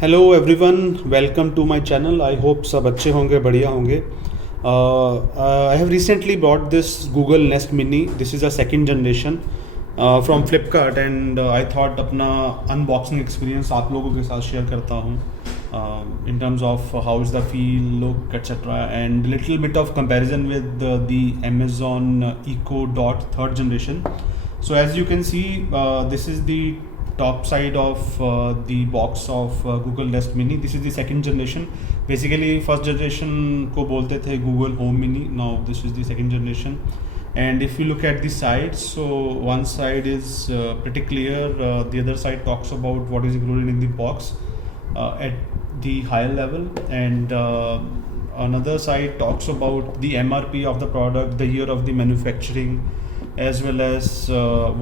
Hello everyone, welcome to my channel. I hope सब अच्छे होंगे, बढ़िया होंगे। I have recently bought this Google Nest Mini. This is a second generation from Flipkart and I thought अपना unboxing experience आप लोगों के साथ शेयर करता हूँ in terms of how is the feel, look, etc., and little bit of comparison with the Amazon Echo Dot third generation. So as you can see, this is the top side of the box of Google Nest Mini. This is the second generation. Basically first generation को बोलते थे Google Home Mini. Now this is the second generation. And if you look at the sides, so one side is pretty clear. The other side talks about what is included in the box at the higher level, and another side talks about the MRP of the product, the year of the manufacturing, as well as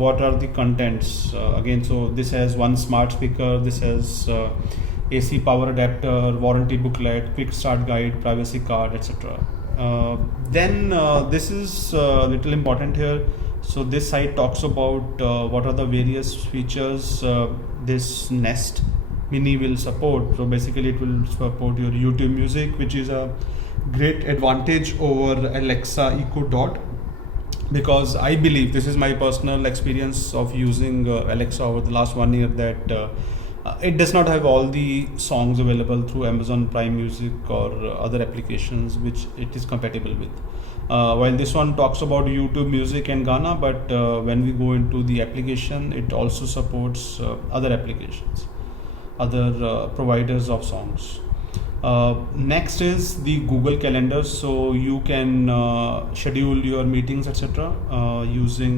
what are the contents. Again, so this has one smart speaker, this has AC power adapter, warranty booklet, quick start guide, privacy card, etc. Then this is little important here. So this side talks about what are the various features this Nest Mini will support. So basically it will support your YouTube Music, which is a great advantage over Alexa Echo Dot, because I believe, this is my personal experience of using Alexa over the last 1 year, that it does not have all the songs available through Amazon Prime Music or other applications which it is compatible with. While this one talks about YouTube Music and Gaana, but when we go into the application, it also supports other applications, other providers of songs. Next is the Google Calendar. So you can schedule your meetings, etc., using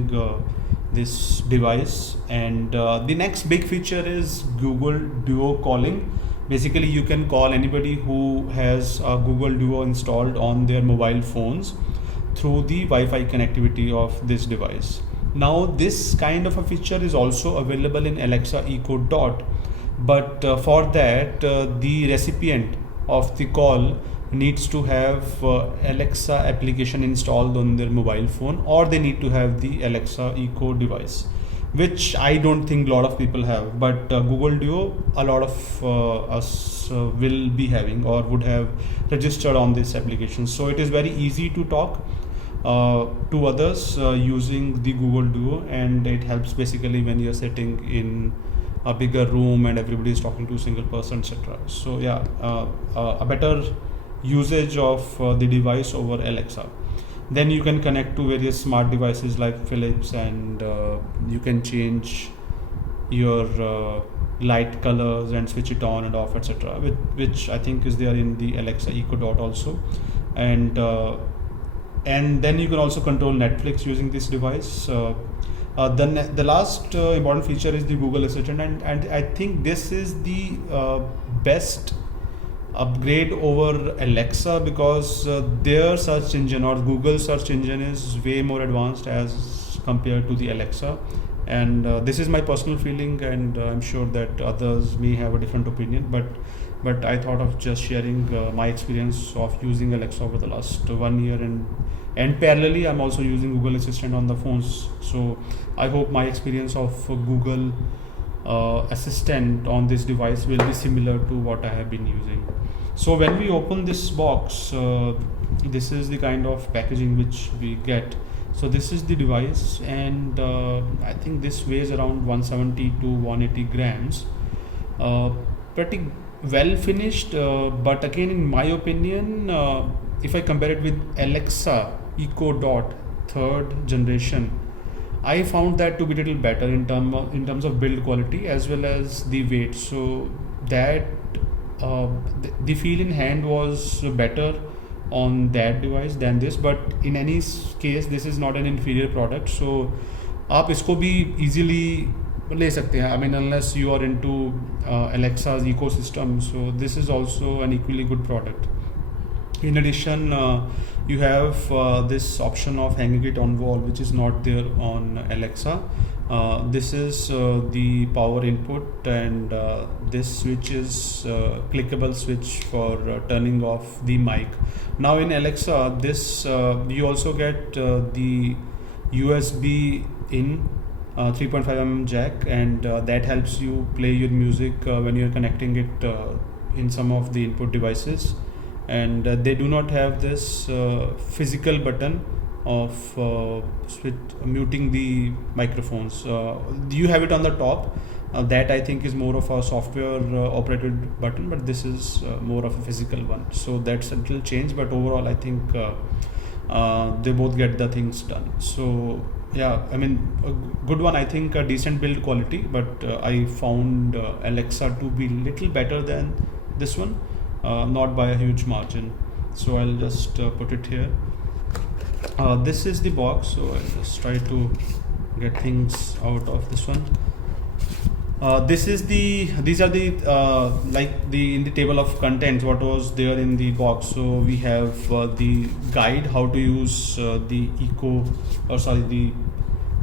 this device. And the next big feature is Google Duo calling. Basically you can call anybody who has Google Duo installed on their mobile phones through the Wi-Fi connectivity of this device. Now this kind of a feature is also available in Alexa Echo Dot, but for that the recipient of the call needs to have Alexa application installed on their mobile phone, or they need to have the Alexa Echo device, which I don't think a lot of people have. But Google Duo, a lot of us will be having or would have registered on this application. So it is very easy to talk to others using the Google Duo, and it helps basically when you're sitting in a bigger room and everybody is talking to a single person, etc. So yeah, a better usage of the device over Alexa. Then you can connect to various smart devices like Philips, and you can change your light colors and switch it on and off, etc., which I think is there in the Alexa Echo Dot also. And then you can also control Netflix using this device. The last important feature is the Google Assistant, and I think this is the best upgrade over Alexa, because their search engine, or Google search engine, is way more advanced as compared to the Alexa. And this is my personal feeling, and I'm sure that others may have a different opinion, but I thought of just sharing my experience of using Alexa over the last 1 year, and parallelly I'm also using Google Assistant on the phones. So I hope my experience of Google Assistant on this device will be similar to what I have been using. So when we open this box, this is the kind of packaging which we get. So this is the device, and I think this weighs around 170 to 180 grams. Pretty well finished, but again, in my opinion, if I compare it with Alexa Echo Dot third generation, I found that to be a little better in terms of build quality as well as the weight. So that the feel in hand was better on that device than this, but in any case this is not an inferior product. So आप इसको भी easily ले सकते हैं. I mean, unless you are into Alexa's ecosystem, so this is also an equally good product. In addition, you have this option of hanging it on wall, which is not there on Alexa. This is the power input, and this switch is clickable switch for turning off the mic. Now in Alexa, this you also get the USB in 3.5 mm jack, and that helps you play your music when you're connecting it in some of the input devices. And they do not have this physical button of muting the microphones. You have it on the top. That I think is more of a software operated button, but this is more of a physical one. So that's a little change, but overall I think they both get the things done. So yeah, I mean, a good one. I think a decent build quality, but I found Alexa to be little better than this one, not by a huge margin. So I'll just put it here. This is the box, so I'll just try to get things out of this one. These are the in the table of contents what was there in the box. So we have the guide how to use the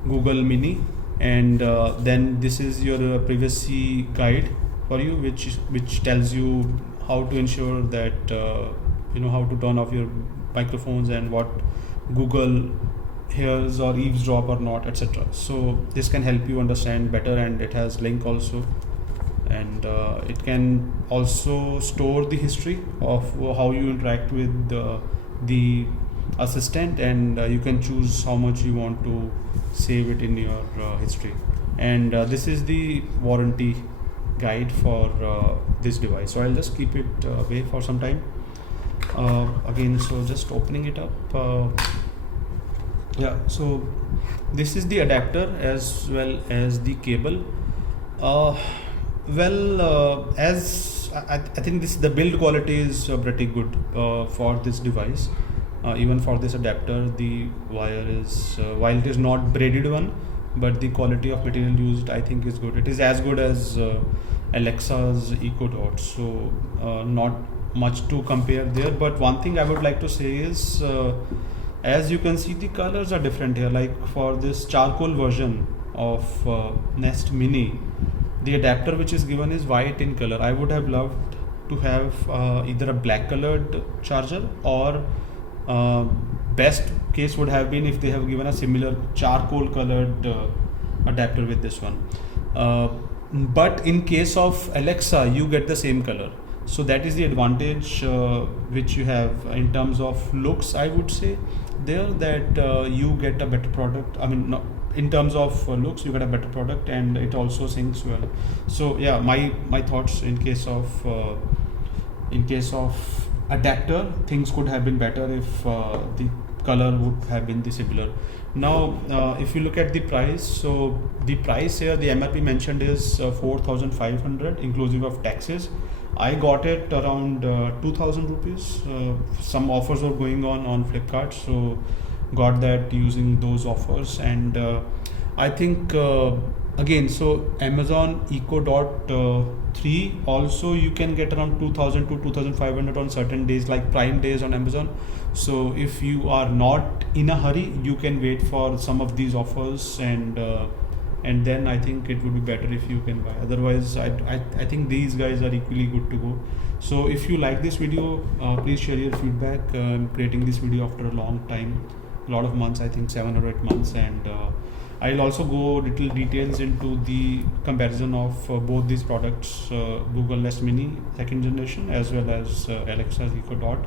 Google Mini, and then this is your privacy guide for you, which tells you how to ensure that how to turn off your microphones and what Google hears or eavesdrop or not, etc. So this can help you understand better, and it has link also, and it can also store the history of how you interact with the assistant, and you can choose how much you want to save it in your history. And this is the warranty guide for this device. So I'll just keep it away for some time. Again, so just opening it up. Yeah, so this is the adapter as well as the cable. As I think the build quality is pretty good for this device. Even for this adapter, the wire is while it is not braided one, but the quality of material used I think is good. It is as good as Alexa's Echo Dot, so not much to compare there. But one thing I would like to say is, as you can see, the colors are different here. Like for this charcoal version of Nest Mini, the adapter which is given is white in color. I would have loved to have either a black colored charger, or best case would have been if they have given a similar charcoal colored adapter with this one. But in case of Alexa, you get the same color. So that is the advantage which you have in terms of looks, I would say there, that you get a better product. I mean, no, in terms of looks, you get a better product, and it also syncs well. So yeah, my thoughts in case of adapter, things could have been better if the color would have been the similar. Now if you look at the price, so the price here, the MRP mentioned is 4,500 inclusive of taxes. I got it around 2,000 rupees. Some offers were going on Flipkart, so got that using those offers. And I think again, so Amazon Echo Dot 3 also you can get around 2,000 to 2,500 on certain days, like Prime days on Amazon. So if you are not in a hurry, you can wait for some of these offers, and then I think it would be better if you can buy. Otherwise, I think these guys are equally good to go. So if you like this video, please share your feedback. I'm creating this video after a long time, a lot of months, I think 7 or 8 months, and I'll also go little details into the comparison of both these products, Google Nest Mini 2nd generation as well as Alexa's Echo Dot.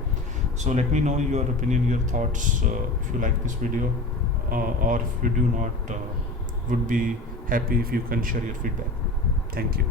So let me know your opinion, your thoughts, if you like this video, or if you do not, would be happy if you can share your feedback. Thank you.